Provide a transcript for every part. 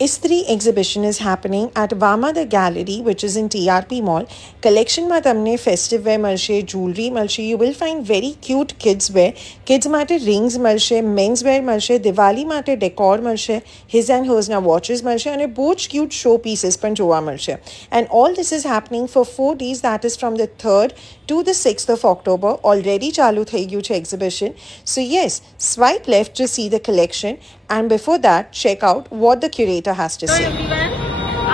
Istri exhibition is happening at Vama the Gallery, which is in TRP Mall. Collection માં તમને festive wear મળશે, jewelry મળશે. You will find very cute kids wear. Kids માટે rings મળશે, men's wear મળશે, દિવાળી માટે decor મળશે, his and hers ના watches મળશે અને બહુ જ cute show pieces પણ જોવા મળશે. And all this is happening for 4 days, that is from the 3rd to the 6th of October. Already ચાલુ થઈ ગયું છે exhibition. So yes, swipe left to see the collection, and before that check out what the curator has to say. Everyone,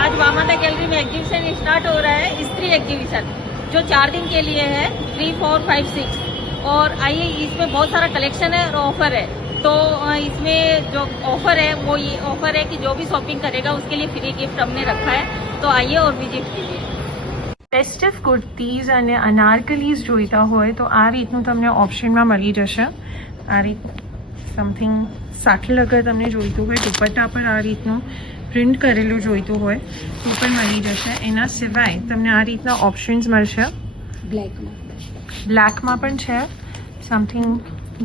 आज वामादा gallery में exhibition start हो रहा है, स्त्री एग्जीबिशन, जो 4 दिन के लिए है, 3, 4, 5, 6। और आइए, इसमें बहुत सारा कलेक्शन है और ऑफर है। तो इसमें जो ऑफर है वो ये ऑफर है कि जो भी शॉपिंग करेगा उसके लिए फ्री गिफ्ट हमने रखा है। तो आइए और विजिट कीजिए। ફેસ્ટિવ કુર્તીઝ અને અનારકલીઝ જોઈતા હોય તો આ રીતનું તમને ઓપ્શનમાં મળી જશે. આ રીતનું સમથિંગ સાટલ અગર તમને જોઈતું હોય, દુપટ્ટા પર આ રીતનું પ્રિન્ટ કરેલું જોઈતું હોય તો પણ મળી જશે. એના સિવાય તમને આ રીતના ઓપ્શન્સ મળશે. બ્લેકમાં પણ છે સમથિંગ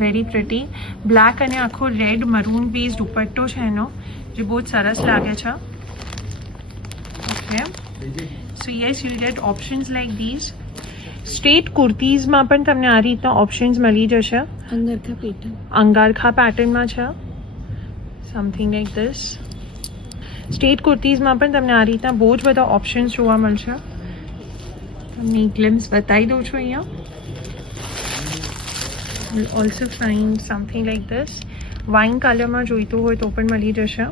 વેરી પ્રિટી. બ્લેક અને આખો રેડ મરૂન બેઝ દુપટ્ટો છે એનો, જે બહુ જ સરસ લાગે છે. Okay, so yes, you get options like these. Straight કુર્તીઝમાં પણ તમને આ રીતના ઓપ્શન્સ મળી જશે. અંગારખા પેટર્નમાં છે, સમથિંગ લાઈક ધીસ. સ્ટ્રેટ કુર્તીઝમાં પણ તમને આ રીતના બહુ જ બધા ઓપ્શન્સ જોવા મળશે. તમને ગ્લિમ્સ બતાવી દઉં છું અહીંયા. You'll also find something like this. Wine કલરમાં જોઈતું હોય તો પણ મળી જશે.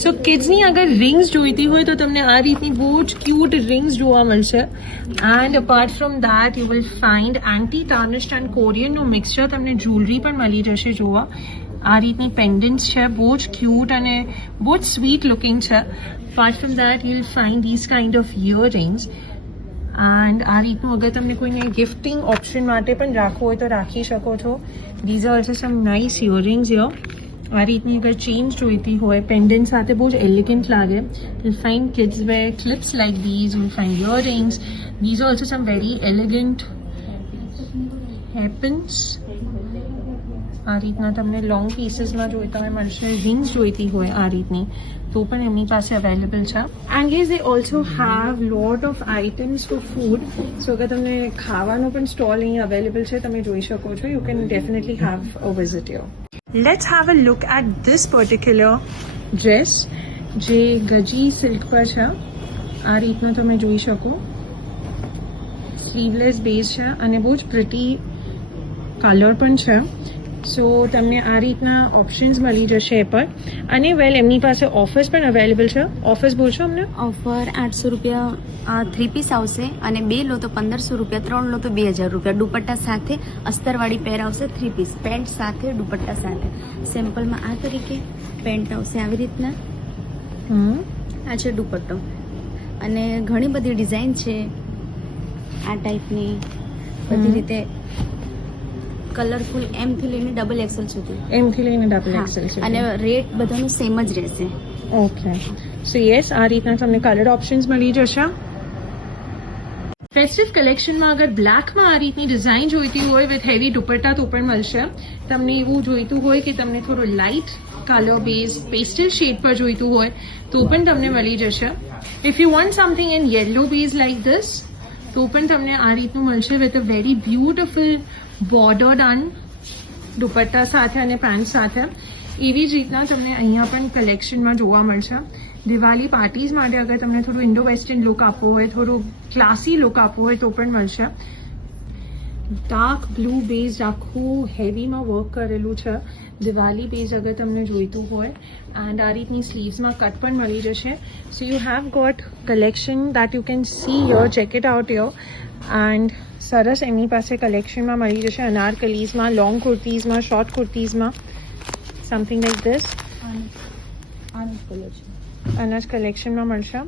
સો કિડ્સની અગર રિંગ્સ જોઈતી હોય તો તમને આ રીતની બહુ જ ક્યુટ રિંગ્સ જોવા મળશે. And apart from that you will find anti tarnished and કોરિયનનું મિક્સચર તમને જ્વેલરી પણ મળી જશે જોવા. આ રીતની પેન્ડન્ટ્સ છે, બહુ જ ક્યુટ અને બહુ જ સ્વીટ લુકિંગ છે. Apart from that you will find these kind of earrings. And આ રીતનું અગર તમને કોઈને ગિફ્ટિંગ ઓપ્શન માટે પણ રાખવું હોય તો રાખી શકો છો. These are also some nice earrings here. આ રીતની અગર ચેન્જ જોઈતી હોય પેન્ડન્ટ સાથે બહુ જ એલિગન્ટ લાગે, you find kids wear clips like these, you find earrings. These also some very elegant hairpins. આ રીતના તમને લોંગ પીસીસમાં જોઈતા હોય મળશે. રિંગ્સ જોઈતી હોય આ રીતની તો પણ એમની પાસે અવેલેબલ છે. And yes, they also have lot of items for food. So અગર તમને ખાવાનો પણ સ્ટોલ અહીં અવેલેબલ છે, તમે જોઈ શકો છો. You can definitely have a visit here. Let's have a look at this particular dress, જે ગજી સિલ્ક પર છે. આ રીતનો તમે જોઈ શકો. સ્લીવલેસ બેઝ છે અને બહુ જ પ્રિટી કલર પણ છે. સો તમને આ રીતના ઓપ્શન્સ મળી જશે એ પર. અને વેલ, એમની પાસે ઓફર્સ પણ અવેલેબલ છે. ઓફર્સ બોલશો અમને? ઓફર 800 રૂપિયા 3 પીસ આવશે અને 2 લો તો 1500 રૂપિયા, 3 લો તો 2000 રૂપિયા. દુપટ્ટા સાથે અસ્તરવાળી પેર આવશે 3 પીસ, પેન્ટ સાથે દુપટ્ટા સાથે. સેમ્પલમાં આ તરીકે પેન્ટ આવશે આવી રીતના. આ છે દુપટ્ટો અને ઘણી બધી ડિઝાઇન છે આ ટાઈપની, બધી રીતે કલરફુલ, એમથી લઈને ડબલ એક્સેલ સુધી. એમથી લઈને ડબલ એક્સેલ સુધી. અને રેટ બધાનું સેમ જ રહેશે. ઓકે, સો યસ, આ રીતના તમને કલર ઓપ્શન્સ મળી જશે. ફેસ્ટિવ કલેક્શનમાં અગર બ્લેકમાં આ રીતની ડિઝાઇન જોઈતી હોય વિથ હેવી દુપટ્ટા તો પણ મળશે. તમને એવું જોઈતું હોય કે તમને થોડો light colour base pastel shade પર જોઈતું હોય તો પણ તમને મળી જશે. If you want something in yellow base like this તો પણ તમને આ રીતનું મળશે with a very beautiful border done dupatta સાથે અને પેન્ટ સાથે. એવી જ રીતના તમને અહીંયા પણ કલેક્શનમાં જોવા મળશે. દિવાળી પાર્ટીઝ માટે અગર તમને થોડું ઇન્ડો વેસ્ટર્ન લુક આપવો હોય, થોડું ક્લાસી લુક આપવો હોય તો પણ મળશે. ડાર્ક બ્લુ બેઝ આખું હેવીમાં વર્ક કરેલું છે. દિવાળી બેઝ અગર તમને જોઈતું હોય. એન્ડ આ રીતની સ્લીવ્સમાં કટ પણ મળી જશે. So you have got collection that you can see your, check it out your. And સરસ એમની પાસે કલેક્શનમાં મળી જશે. અનારકલીઝમાં, લોંગ કુર્તીઝમાં, શોર્ટ કુર્તીઝમાં, સમથિંગ લાઈક ધીસ. આના જ કલેક્શનમાં મળશે.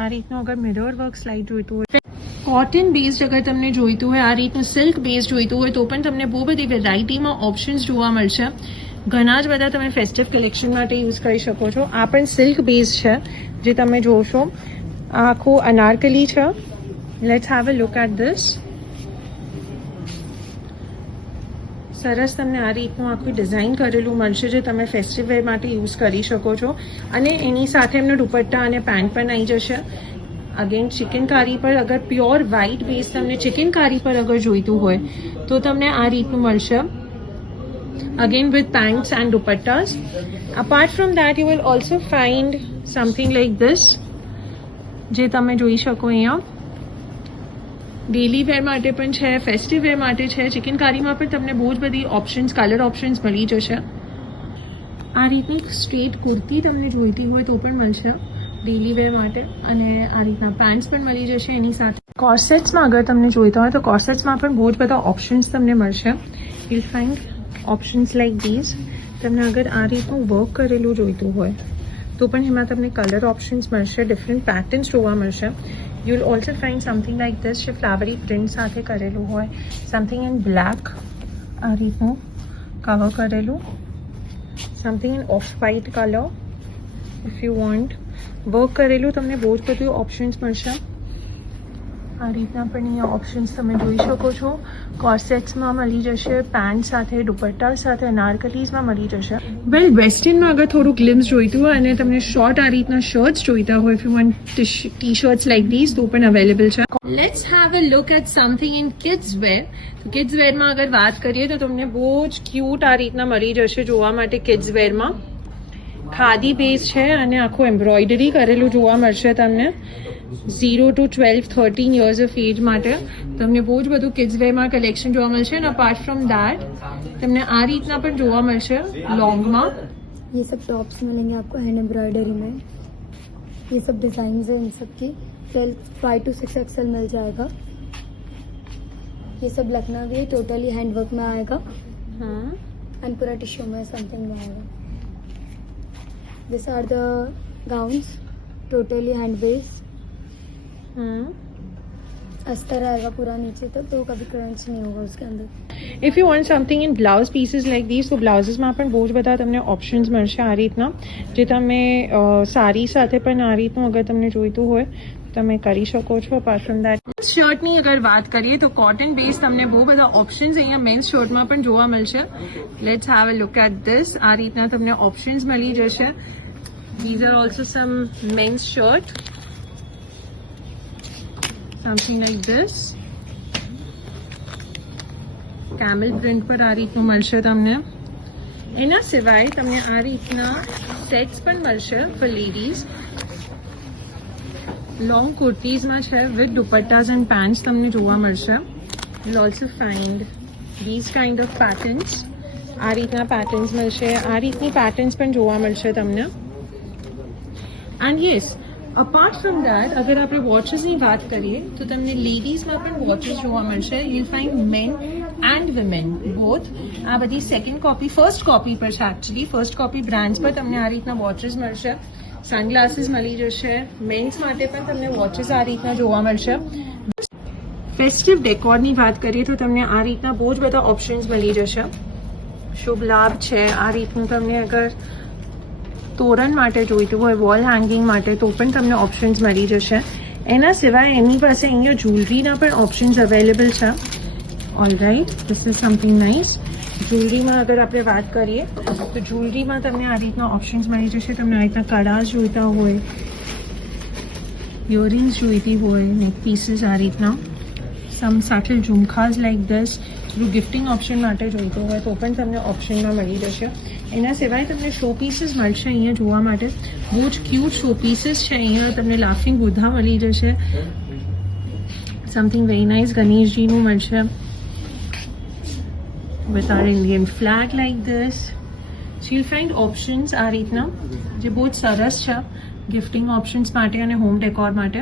આ રીતનું અગર મિરર વર્ક સ્લાઇડ જોઈતું હોય, કોટન બેઝડ અગર તમને જોઈતું હોય, આ રીતનું સિલ્ક બેઝ જોઈતું હોય તો પણ તમને બહુ બધી વેરાયટીમાં ઓપ્શન્સ જોવા મળશે. ઘણા જ બધા તમે ફેસ્ટિવ કલેક્શન માટે યુઝ કરી શકો છો. આ પણ સિલ્ક બેઝ છે જે તમે જોશો. આ આખું અનારકલી છે. Let's have a look at this. સરસ તમને આ રીતનું આખું ડિઝાઇન કરેલું મળશે જે તમે ફેસ્ટિવ વેર માટે યુઝ કરી શકો છો અને એની સાથે એમનો દુપટ્ટા અને પેન્ટ પણ આવી જશે. અગેન ચિકનકારી પર અગર પ્યોર વ્હાઇટ બેઝ તમને ચિકનકારી પર અગર જોઈતું હોય તો તમને આ રીતનું મળશે. Again with pants and dupattas. Apart from that you will also find something like this જે તમે જોઈ શકો અહીંયા. ડેલી વેર માટે પણ છે, ફેસ્ટિવ વેર માટે છે. ચિકનકારીમાં પણ તમને બહુ જ બધી ઓપ્શન્સ, કલર ઓપ્શન્સ મળી જશે. આ રીતની સ્ટ્રેટ કુર્તી તમને જોઈતી હોય તો પણ મળશે ડેલી વેર માટે અને આ રીતના પેન્ટ્સ પણ મળી જશે એની સાથે. કોર્સેટ્સમાં અગર તમને જોઈતા હોય તો કોર્સેટ્સમાં પણ બહુ જ બધા ઓપ્શન્સ તમને મળશે. You will find options like these. તમને અગર આ રીતનું વર્ક કરેલું જોઈતું હોય તો પણ એમાં તમને કલર ઓપ્શન્સ મળશે, ડિફરન્ટ પેટર્ન્સ જોવા મળશે. You will also find something like this જે ફ્લાવરી પ્રિન્ટ સાથે કરેલું હોય, સમથિંગ ઇન બ્લેક આ રીતનું કવર કરેલું, something in of white colour if you want work કરેલું. તમને બહુ જ બધું ઓપ્શન્સ મળશે. આ રીતના પણ અહીંયા ઓપ્શન્સ તમે જોઈ શકો છો. કોર્સેટ્સમાં મળી જશે, પેન્ટ સાથે, દુપટ્ટા સાથે, અનારકલીઝમાં મળી જશે. વેલ વેસ્ટર્નમાં અગર થોડું ગ્લિમ્સ જોઈતું હોય અને તમને શોર્ટ આ રીતના શર્ટ્સ જોઈતા હોય, if you want T shirts like this તો પણ અવેલેબલ છે. Let's have a look at something in kids wear. Kids વેરમાં અગર વાત કરીએ તો તમને બહુ જ ક્યુટ આ રીતના મળી જશે જોવા માટે. કિડ્સ વેરમાં ખાદી બેઝ છે અને આખું એમ્બ્રોઇડરી કરેલું જોવા મળશે તમને. 0 to 12, 13 years of age માટે તમને બહુ જ બધું કિડ્સ વેરમાં કલેક્શન જોવા મળશે. અને અપાર્ટ ફ્રોમ દેટ તમને આ રીતના પણ જોવા મળશે લોંગમાં. ये सब टॉप्स मिलेंगे आपको हैंड एम्ब्रॉयडरी में. ये सब डिज़ाइन है इन सब की. 5 to 6 XL मिल जाएगा. ये सब लखनवी है, टोटली हैंड वर्क में आएगा एंड पूरा टिश्यू में समथिंग में आएगा. This are the gowns, totally hand based. अस्तर आएगा पूरा नीचे तक तो कभी क्रंच नहीं होगा उसके अंदर. If you want something in blouse pieces like this તો બ્લાઉઝીસમાં પણ બહુ જ બધા તમને ઓપ્શન્સ મળશે આ રીતના જે તમે સાડી સાથે પણ આ રીતનું અગર તમને જોઈતું હોય તમે કરી શકો છો. અપાર્ટ ફ્રોમ દેટ શર્ટની અગર વાત કરીએ તો કોટન બેઝ તમને બહુ બધા ઓપ્શન્સ અહીંયા મેન્સ શર્ટમાં પણ જોવા મળશે. Let's have a look at this. આ રીતના તમને ઓપ્શન્સ મળી જશે. These are also some men's shirt, something like this. Camel print પર આ રીતનું મળશે તમને. એના સિવાય તમને આ રીતના સેટ્સ પણ મળશે ફોર લેડીઝ. લોંગ કુર્તીઝમાં છે વિથ દુપટ્ટાસ એન્ડ પેન્ટ્સ તમને જોવા મળશે. You will also find these kind of patterns. આ રીતના પેટર્ન્સ મળશે. આ રીતની પેટર્ન્સ પણ જોવા મળશે તમને. And yes, apart from that અગર આપણે વોચેસની વાત કરીએ તો તમને લેડીઝમાં પણ વોચેસ જોવા મળશે. You will find men and women both. આ બધી સેકન્ડ કોપી, ફર્સ્ટ કોપી પર છે એકચ્યુઅલી. ફર્સ્ટ કોપી બ્રાન્ડ્સ પર તમને આ રીતના વોચેસ મળશે. સનગ્લાસીસ મળી જશે. મેન્સ માટે પણ તમને વોચેસ આ રીતના જોવા મળશે. ફેસ્ટિવ ડેકોરની વાત કરીએ તો તમને આ રીતના બહુ જ બધા ઓપ્શન્સ મળી જશે. શુભ લાભ છે. આ રીતનું તમને અગર તોરણ માટે જોઈતું હોય, વોલ હેંગિંગ માટે તો પણ તમને ઓપ્શન્સ મળી જશે. એના સિવાય એની પાસે અહીંયા જ્વેલરીના પણ ઓપ્શન્સ અવેલેબલ છે. Alright, this is something nice. જ્વેલરીમાં અગર આપણે વાત કરીએ તો જ્વેલરીમાં તમને આ રીતના ઓપ્શન્સ મળી જશે. તમને આ રીતના કડાસ જોઈતા હોય, ઇયરિંગ્સ જોઈતી હોય, નેક પીસીસ આ રીતના, some subtle jhumkas like this. Gifting option માટે જોઈતું હોય તો પણ તમને ઓપ્શનમાં મળી જશે. એના સિવાય તમને શો પીસીસ મળશે અહીંયા જોવા માટે. બહુ જ ક્યુટ શો પીસીસ છે અહીંયા. તમને લાફિંગ બુદ્ધા મળી જશે. સમથિંગ વેરી નાઇસ ગણેશજીનું મળશે with our Indian flag like this. So you'll find options આ રીતના જે બહુ જ સરસ છે ગિફ્ટિંગ ઓપ્શન્સ માટે અને હોમ ડેકોર માટે.